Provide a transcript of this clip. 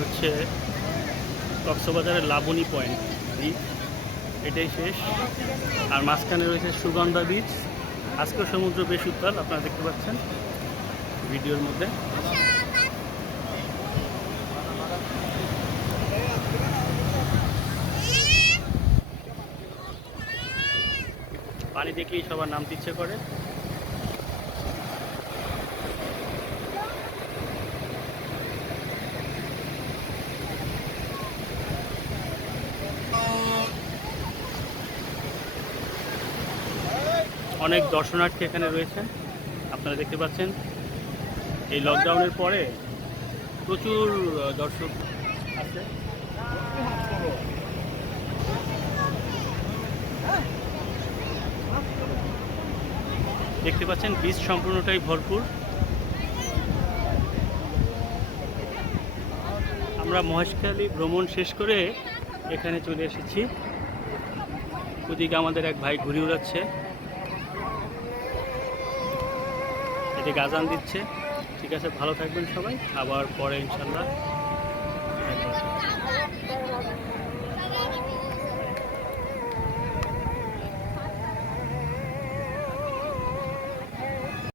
হচ্ছে কক্সবাজারের লাবণী পয়েন্ট দ্বীপ, এটাই শেষ। আর মাঝখানে রয়েছে সুগন্ধা বিচ। আজকেও সমুদ্র বেশ উত্তাল, আপনারা দেখতে পাচ্ছেন ভিডিওর মধ্যে। পানি দেখলেই সবার নামতে ইচ্ছে করে। অনেক দর্শনার্থী এখানে রয়েছেন, আপনারা দেখতে পাচ্ছেন। এই লকডাউনের পরে প্রচুর দর্শক আছে। দেখতে পাচ্ছেন বীজ সম্পূর্ণটাই ভরপুর। আমরা মহেশখালী ভ্রমণ শেষ করে এখানে চলে এসেছি। ওদিকে আমাদের এক ভাই ঘুরে উড়াচ্ছে, এদিকে আজান দিচ্ছে। ঠিক আছে, ভালো থাকবেন সবাই, আবার পরে ইনশাল্লাহ